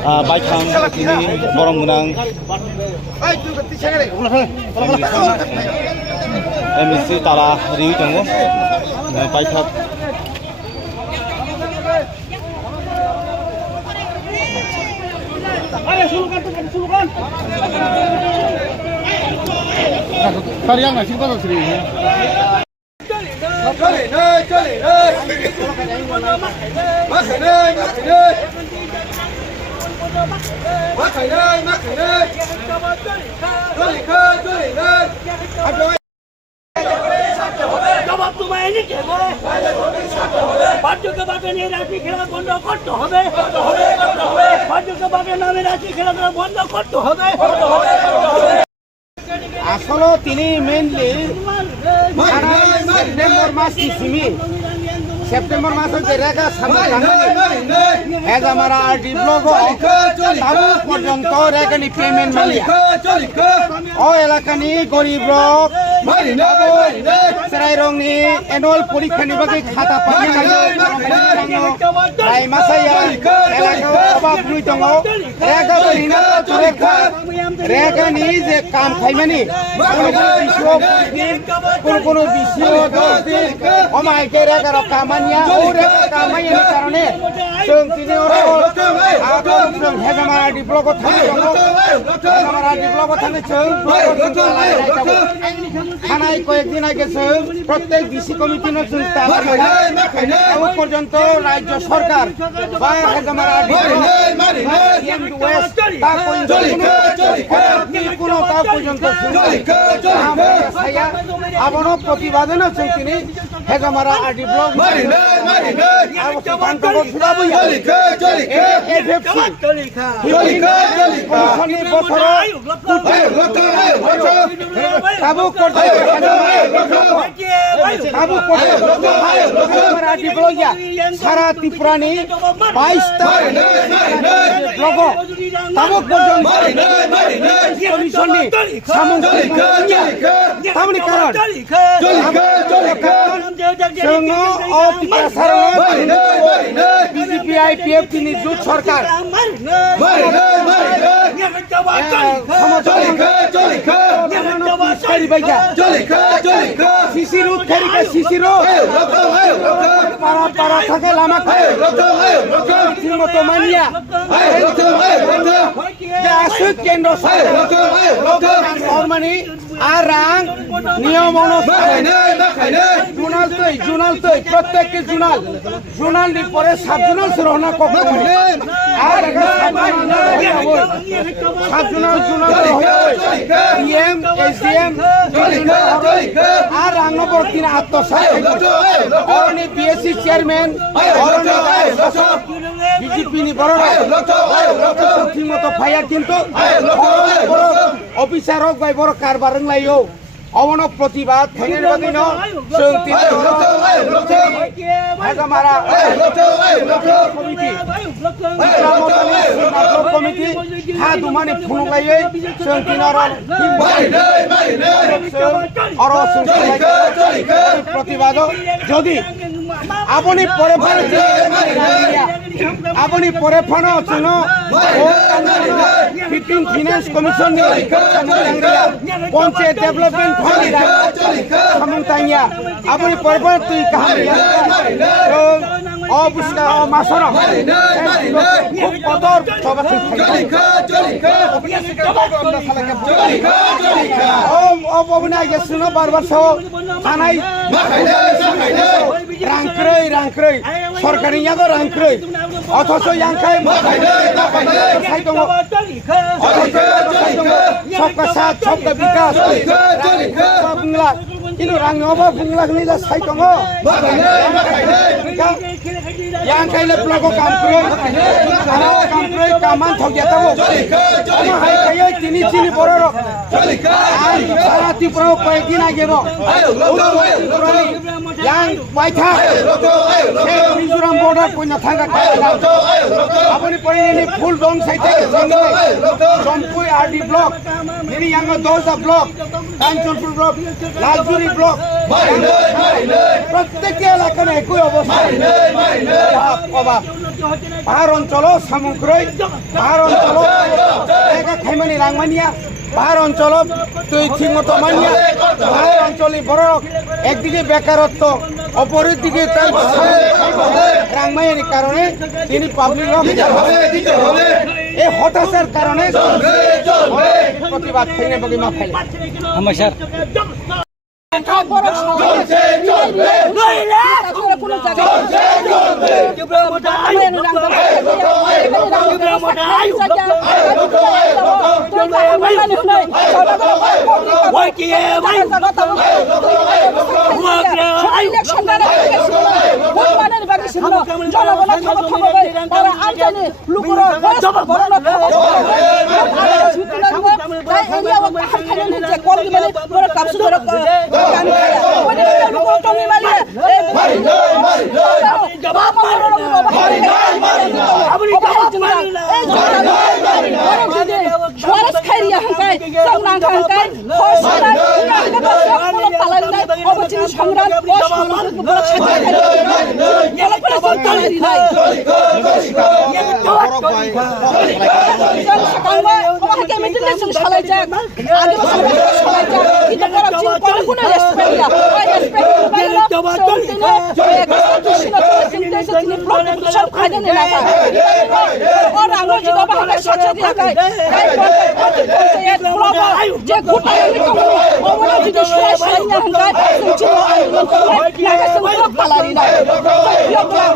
Baikang ini borong menang emisi tala riu tunggu baikak Kalian nggak sih kalau sering জবাব তোমায় এনে দেবো বাধ্যকে নিয়ে রাশি খেলা বন্ধ করতে হবে বাধ্যকে নামে রাশি খেলা বন্ধ করতে হবে আসলে তিনি মেইনলি সেপ্টেম্বর মাস কিসিমি সেপ্টেম্বর মাস হচ্ছে রেখা আমার আরডি ব্লক পর্যন্ত রেখানি পেমেন্ট মালিয়া ও এলাকানি গরিব রক সেরাই রংনি এনুয়াল পরীক্ষানি বাকি খাতা পানি রাই মাসাইয়া এলাকা অভাব রুই দङ রেখানি যে কাম খাইমানি কোন বিষয় অমাইকে রেখার কামানিয়া ও রেখা কামাইনি কারণে जों दिनै जों हेगामारा ब्लकआव थाङो जों थानाय कয়েকদিন आगे जों प्रत्येक ডিসি কমিটিनो जों পর্যন্ত রাজ্য সরকার বা হেগামারা পর্যন্ত আবারও প্রতিবাদনে जों তিনি হেগামারা আরডি ব্লক সারা ত্রিপুরানি 22টা ব্লক তাবুক পর্যন্ত কমিশননি সামনে কারণ जोङो বিজেপি আইপিএফ তিনি জোট সরকার শিশিরু শিশিরু পাড়া পাড়া থাকে লামা মতো মানিয়া কেন্দ্র মানে আর রাং নিয়ম অনুসারে জোনাল তৈ প্রত্যেকটি জোনাল পরে সাব জোনাল রহনা কখন আর সাব জোনাল এসডিএম আর রাংনগর তিনি আত্মসায় বিএসসি চেয়ারম্যান বিজেপি নি বড় মতো ফায়ার কিন্তু অফিসার হোক বাই বড় কারবার লাইও অবন প্রতিবাদ কমিটি হা দুমানি ফুনুলাইয়ে প্রতিবাদ যদি আপনি পরে ফানো চুনো 15 finance commission panchayat development fund সামন্তাইয়া আপনি পরে তুই কাহানি অবস্থা মাসর খুব কদর গেছিল বারবার সহ থানায় রাংক্রৈ সরকারি ইয়াগো রাংক্রৈ অথচ ইয়াংখাই সবকা সাথ সবকা বিকাশ কিন্তু রাঙাবো বুংলাখনি যা সাই দङ yang kaila pelaku kampung kaman thok jata bo ama hai kaya tini chini bororo sarati pro koyekin age bo yang waitha se mizoram border koina thanga apni parini full dong saite jompui rd block nini yang dosa block kanchanpur block laljuri block প্রত্যেক এলাকায় একই অবস্থা পাহাড় অঞ্চল সামগ্রী পাহাড় অঞ্চল জায়গা খাইমানি রাংমানিয়া পাহাড় অঞ্চল তুই ঠিক মতো মানিয়া পাহাড় অঞ্চলে বড় একদিকে বেকারত্ব অপরের দিকে রাংমাইয়ের কারণে তিনি পাবলিক এই হতাশার কারণে প্রতিবাদ খেলে বলে মা ফেলে আমার স্যার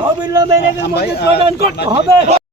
অবিলম্বে